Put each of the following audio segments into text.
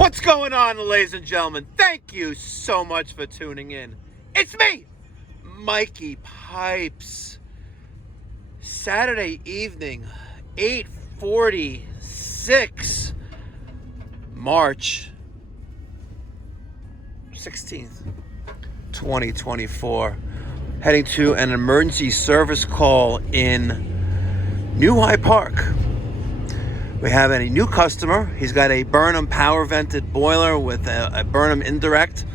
What's going on, ladies and gentlemen? Thank you so much for tuning in. It's me, Mikey Pipes. Saturday evening, 8:46, March 16th, 2024. Heading to an emergency service call in New Hyde Park. We have a new customer. He's got a Burnham power vented boiler with a Burnham Indirect.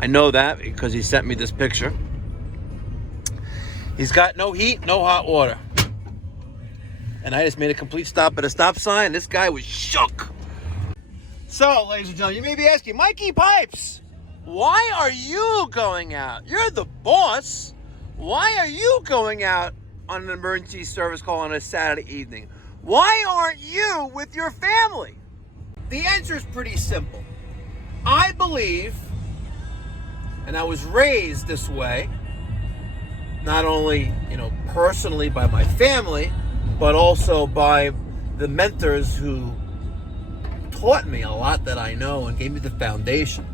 I know that because he sent me this picture. He's got no heat, no hot water. And I just made a complete stop at a stop sign. This guy was shook. So, ladies and gentlemen, you may be asking, Mikey Pipes, why are you going out? You're the boss. Why are you going out on an emergency service call on a Saturday evening? Why aren't you with your family? The answer is pretty simple. I believe, and I was raised this way, not only, personally by my family, but also by the mentors who taught me a lot that I know and gave me the foundation.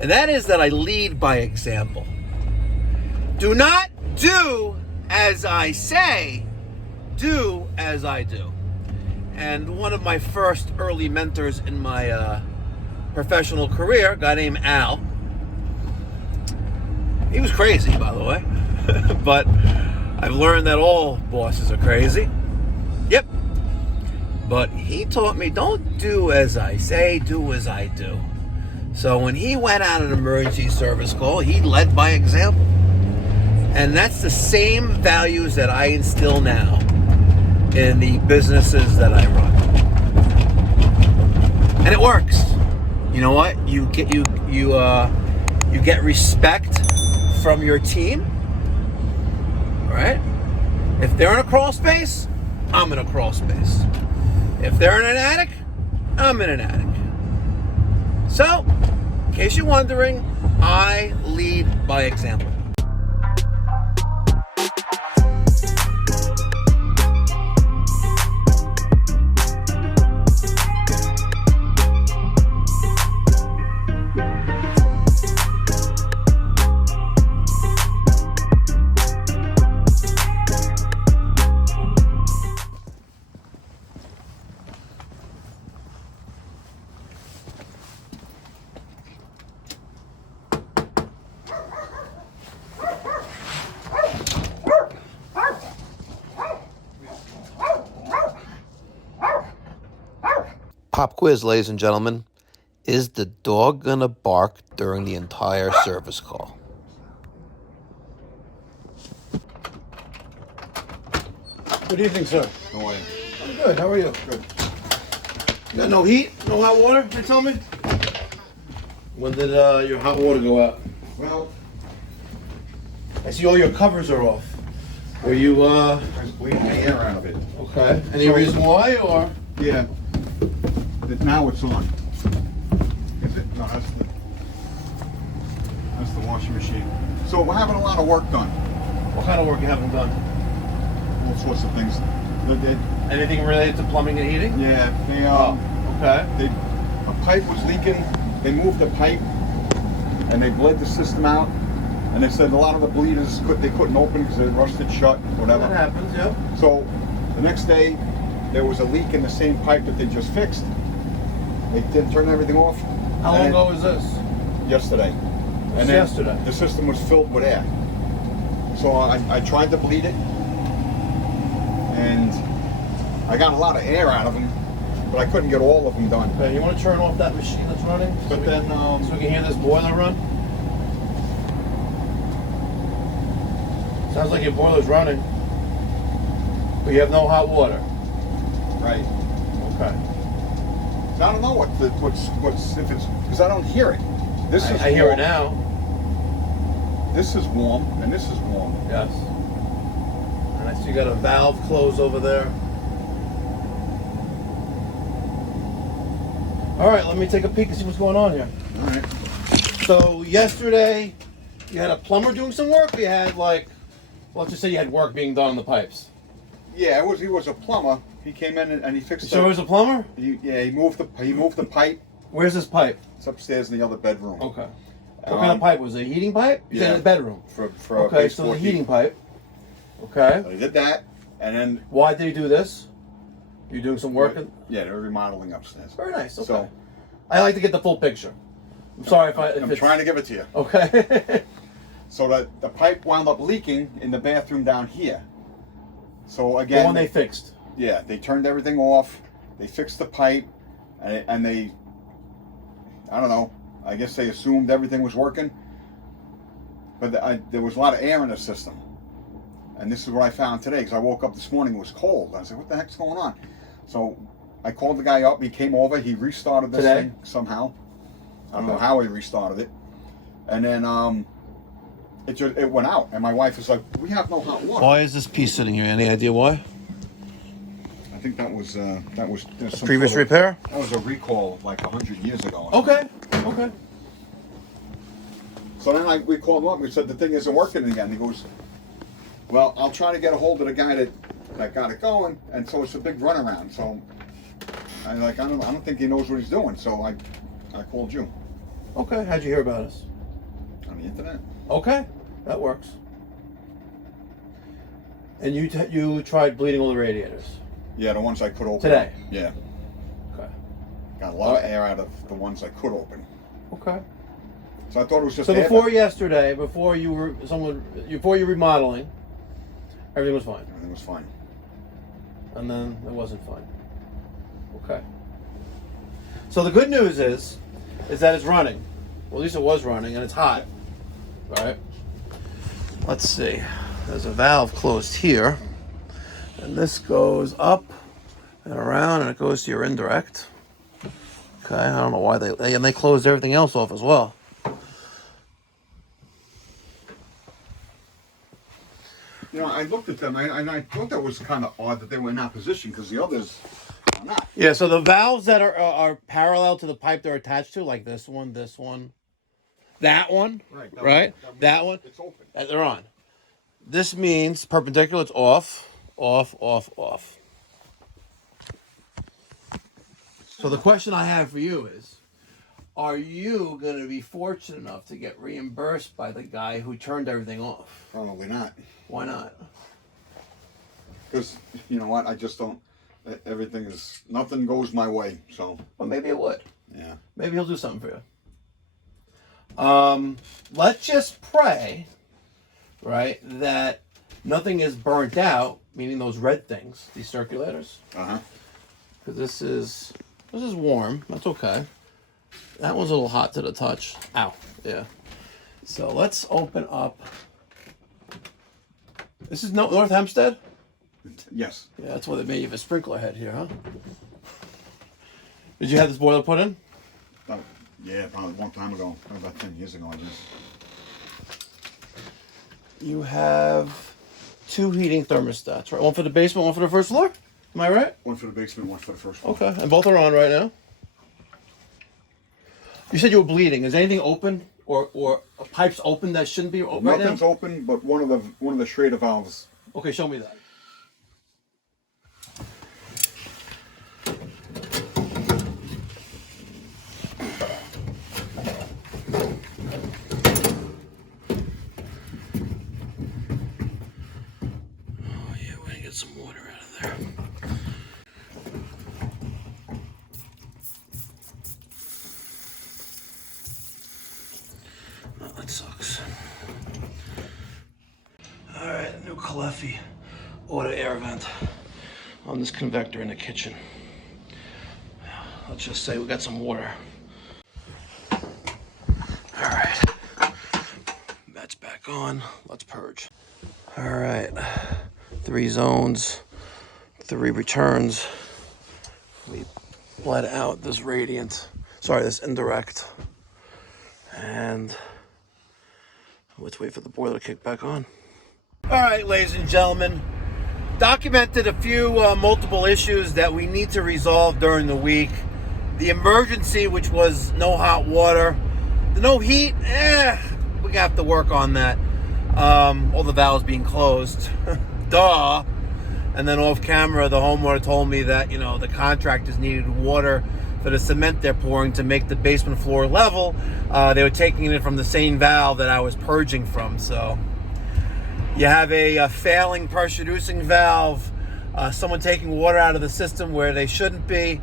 And that is that I lead by example. Do not do as I say, do as I do. And one of my first early mentors in my professional career, a guy named Al, he was crazy, by the way, but I've learned that all bosses are crazy. Yep. But he taught me, don't do as I say, do as I do. So when he went out on an emergency service call, he led by example. And that's the same values that I instill now in the businesses that I run. And it works. You know what? You get respect from your team. Right? If they're in a crawl space, I'm in a crawl space. If they're in an attic, I'm in an attic. So, in case you're wondering, I lead by example. Pop quiz, ladies and gentlemen. Is the dog gonna bark during the entire service call? Good evening, sir. How are you? I'm good. How are you? Good. You got no heat? No hot water? They tell me? When did your hot water go out? Well, I see all your covers are off. Were you, I was bleeding the air out of it. okay. Any reason why, or? Yeah. Now it's on. Is it? No, that's the washing machine. So we're having a lot of work done. What kind of work you haven't done? All sorts of things. Anything related to plumbing and heating? Yeah. Okay. A pipe was leaking. They moved the pipe and they bled the system out. And they said a lot of the bleeders they couldn't open because they rusted shut, whatever. That happens, yeah. So the next day there was a leak in the same pipe that they just fixed. They didn't turn everything off. How long ago was this? Yesterday. And then yesterday. The system was filled with air. So I tried to bleed it, and I got a lot of air out of them, but I couldn't get all of them done. Okay, you want to turn off that machine that's running? But then, so we can hear this boiler run? Sounds like your boiler's running, but you have no hot water. Right. Okay. So I don't know what's if it's because I don't hear it. This is. I hear it now. This is warm, and this is warm. Yes. And I see you got a valve closed over there. All right, let me take a peek and see what's going on here. All right. So yesterday, you had a plumber doing some work. Or you had let's just say you had work being done on the pipes. Yeah, he was a plumber. He came in and he fixed. So he was a plumber? He moved the pipe Where's this pipe? It's upstairs in the other bedroom. Okay. What kind of pipe? Was it a heating pipe? You said in the bedroom. For okay, so the heating pipe. Okay. So they did that, and then... Why did he do this? You doing some work? Yeah, they were remodeling upstairs. Very nice, okay. So, I like to get the full picture. I'm sorry if I'm trying to give it to you. Okay. So the pipe wound up leaking in the bathroom down here. So again... The one they fixed. Yeah, they turned everything off, they fixed the pipe, and they... I don't know, I guess they assumed everything was working. But there was a lot of air in the system. And this is what I found today, because I woke up this morning, it was cold. I said, what the heck's going on? So I called the guy up, he came over, he restarted this thing somehow. I don't know how he restarted it. And then it went out, and my wife was like, we have no hot water. Why is this piece sitting here? Any idea why? I think that was some previous repair? That was a recall like 100 years ago. Okay, okay. So then we called him up and we said, the thing isn't working again. He goes, well, I'll try to get a hold of the guy that got it going, and so it's a big runaround. So I don't think he knows what he's doing. So I called you. Okay, how'd you hear about us? On the internet. Okay, that works. And you tried bleeding all the radiators? Yeah, the ones I could open. Today? Yeah. Okay. Got a lot of air out of the ones I could open. Okay. So I thought it was just so air. Before yesterday, before you were remodeling, everything was fine. Everything was fine. And then it wasn't fine. Okay. So the good news is that it's running. Well, at least it was running, and it's hot. All right. Let's see. There's a valve closed here, and this goes up and around, and it goes to your indirect. Okay. I don't know why they closed everything else off as well. You know, I looked at them, and I thought that was kind of odd that they were in that position, because the others are not. Yeah, so the valves that are parallel to the pipe they're attached to, like this one, that one, right? That one, it's open. They're on. This means perpendicular, it's off, off, off, off. So the question I have for you is, are you going to be fortunate enough to get reimbursed by the guy who turned everything off? Probably not. Why not? Because, you know what, I just don't, nothing goes my way, so. Well, maybe it would. Yeah. Maybe he'll do something for you. Let's just pray, right, that nothing is burnt out, meaning those red things, these circulators. Uh-huh. Because this is warm. That's okay. That one's a little hot to the touch. Ow. Yeah. So let's open up. This is North Hempstead? Yes. Yeah, that's why they made you have a sprinkler head here, huh? Did you have this boiler put in? Yeah, probably a long time ago. Probably about 10 years ago, I guess. You have 2 heating thermostats, right? One for the basement, one for the first floor? Am I right? One for the basement, one for the first floor. Okay, and both are on right now. You said you were bleeding. Is anything open or pipes open that shouldn't be open right now? Nothing's open, but one of the Schrader valves. Okay, show me that. Some water out of there. Oh, that sucks. All right, new Caleffi auto air vent on this convector in the kitchen. Let's just say we got some water. All right, that's back on. Let's purge. All right. 3 zones, 3 returns. We bled out this this indirect. And let's wait for the boiler to kick back on. All right, ladies and gentlemen, documented a few multiple issues that we need to resolve during the week. The emergency, which was no hot water. The no heat, we have to work on that. All the valves being closed. Duh. And then off camera, the homeowner told me that, the contractors needed water for the cement they're pouring to make the basement floor level. They were taking it from the same valve that I was purging from. So you have a failing pressure reducing valve, someone taking water out of the system where they shouldn't be,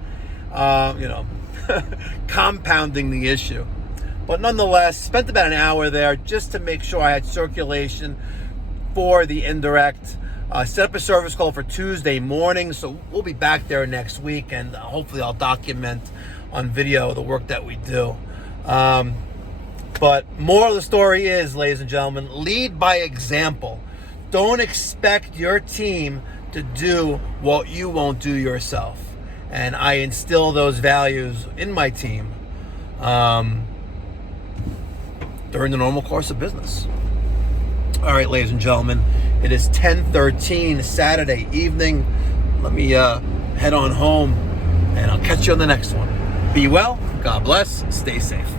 compounding the issue. But nonetheless, spent about an hour there just to make sure I had circulation for the Indirect. Set up a service call for Tuesday morning, so we'll be back there next week, and hopefully I'll document on video the work that we do. But more of the story is, ladies and gentlemen, lead by example. Don't expect your team to do what you won't do yourself. And I instill those values in my team during the normal course of business. All right, ladies and gentlemen, it is 10:13 Saturday evening. Let me head on home, and I'll catch you on the next one. Be well, God bless, stay safe.